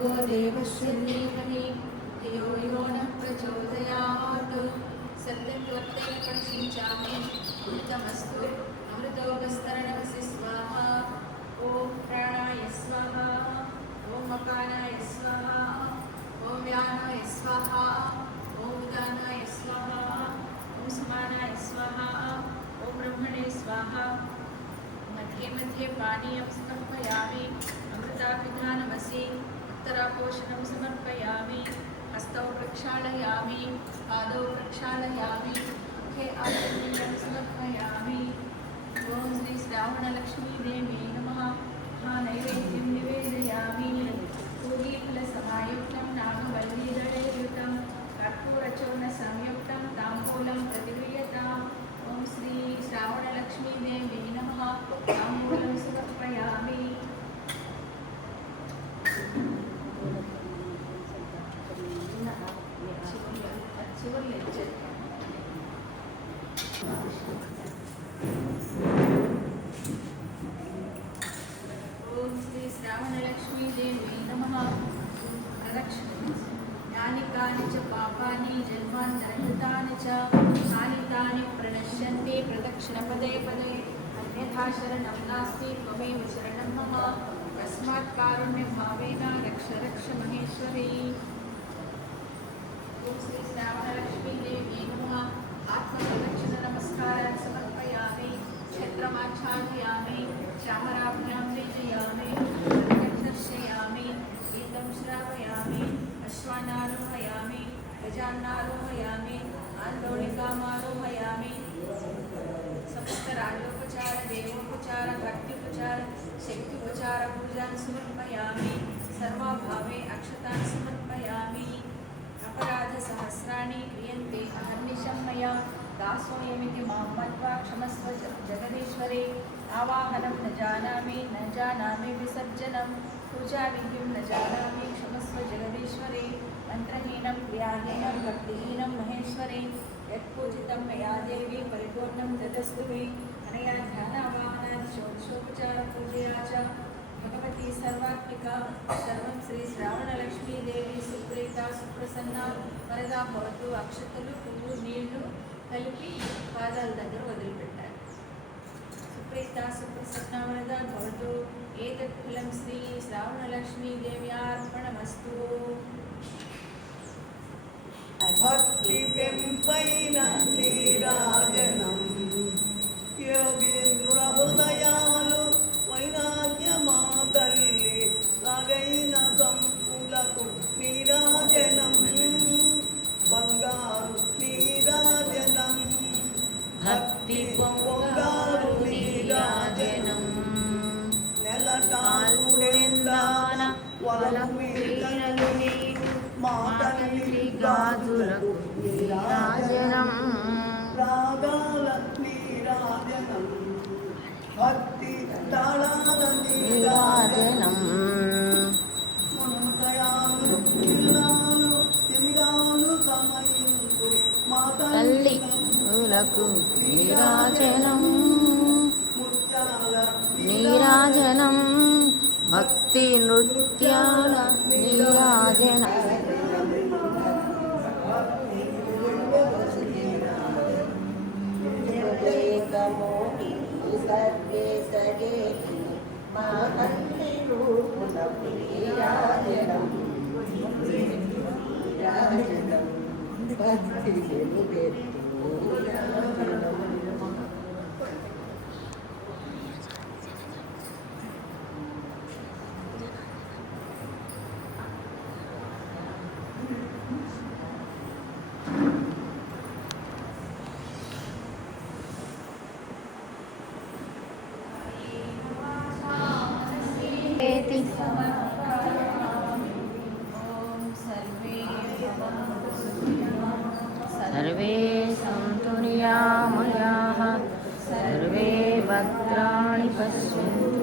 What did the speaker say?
भर्गो देवस्य धीमहि धियो यो नः प्रचोदयात् सत्यत्वत्तेन प्रशिञ्चामि अमृतमस्तु अमृतोपस्तरणमसि स्वाहा ॐ प्राणाय स्वाहा ॐ मकानाय स्वाहा ॐ व्यानाय स्वाहा ॐ उदानाय स्वाहा ॐ समानाय स्वाहा ॐ ब्रह्मणे स्वाहा मध्ये मध्ये पानीयं समर्पयामि अमृतापिधानमसि उत्तरापोषणं समर्पयामि हस्तौ प्रक्षालयामि पादौ प्रक्षालयामि मुखे आचमनीयं समर्पयामि ॐ श्री श्रावणलक्ष्मीदेवी नमः महानैवेद्यं निवेदयामि पूगीफलसमायुक्तं नागवल्लीदलयुतं कर्पूरचूर्णसंयुक्तं ताम्बूलं प्रतिगृह्यताम् ॐ श्री श्रावणलक्ष्मीदेवी नमः ताम्बूलं समर्पयामि ओम श्री श्रावणलक्ष्मीदेवी नमः यानि कानि च पापानि जन्मान्तरकृतानि च तानि तानि प्रणश्यन्ति प्रदक्षिणपदे पदे अन्यथा शरणं नास्ति त्वमेव शरणं मम तस्मात् कारुण्यभावेन रक्ष रक्ष महेश्वरी ओम श्री श्रावणलक्ष्मीदेवी नमः आत्मप्रदक्षिणनमस्कारान् समर्पयामि क्षेत्रमाच्छादयामि चामराभ्यां वेजयामि दर्शयामि गीतं श्रावयामि अश्वानारोहयामि गजान्नारोहयामि आन्दोलिकामारोहयामि समस्तराजोपचार देवोपचार भक्त्युपचार शक्त्युपचार पूजां समर्पयामि सर्वभावे अक्षतान् समर्पयामि अपराधसहस्राणि क्रियन्ते अहर्निशं मया दासोऽयमिति मां मत्वा क्षमस्व जगदीश्वरे आवाहनं न जानामि विसर्जनं पूजाविधिं न जानामि क्षमस्व जगदीश्वरे मन्त्रहीनं क्रियाहीनं भक्तिहीनं महेश्वरे यत्पूजितं मया देवी परिपूर्णं तदस्तु मे अनया ध्यानावाहनात् षोडशोपचारपूजया च भगवती सर्वात्मिका सर्वं श्री श्रावणलक्ष्मीदेवी सुप्रीता सुप्रसन्ना वरदा भवतु अक्षतలు పువ్వు నీళ్లు కలిపి పాదాల దగ్గర వదిలిపెట్టారు సుప్రీత సుప్రసన్న వరదా భవతు ఏతత్ ఫలం శ్రీ శ్రావణలక్ష్మీదేవ్యార్పణమస్తు భక్తి పెంపైన నీరాజనం యోగేంద్ర హృదయాలు వైరాగ్యమా తల్లి నగైన సంకులకు నీరాజనం బంగారు నీరాజనం భక్తి పొంగారు నీరాజనం నెలటాలుడెందాన వలకు మీదలు మా తల్లి గాజులకు నీరాజనం రాగాల నీరాజనం భక్తి తాళాల నీరాజనం మునకయాలు చిల్లాలు తిమిరాలు సమయించు మా తల్లి లకు నీరాజనం నీరాజనం భక్తి నృత్యాల నీరాజనం సర్వే సగే మా తల్లి రూపులకు నీరాజనం నీరాజనం భక్తి सर्वे सन्तु निरामयाः सर्वे भद्राणि पश्यन्तु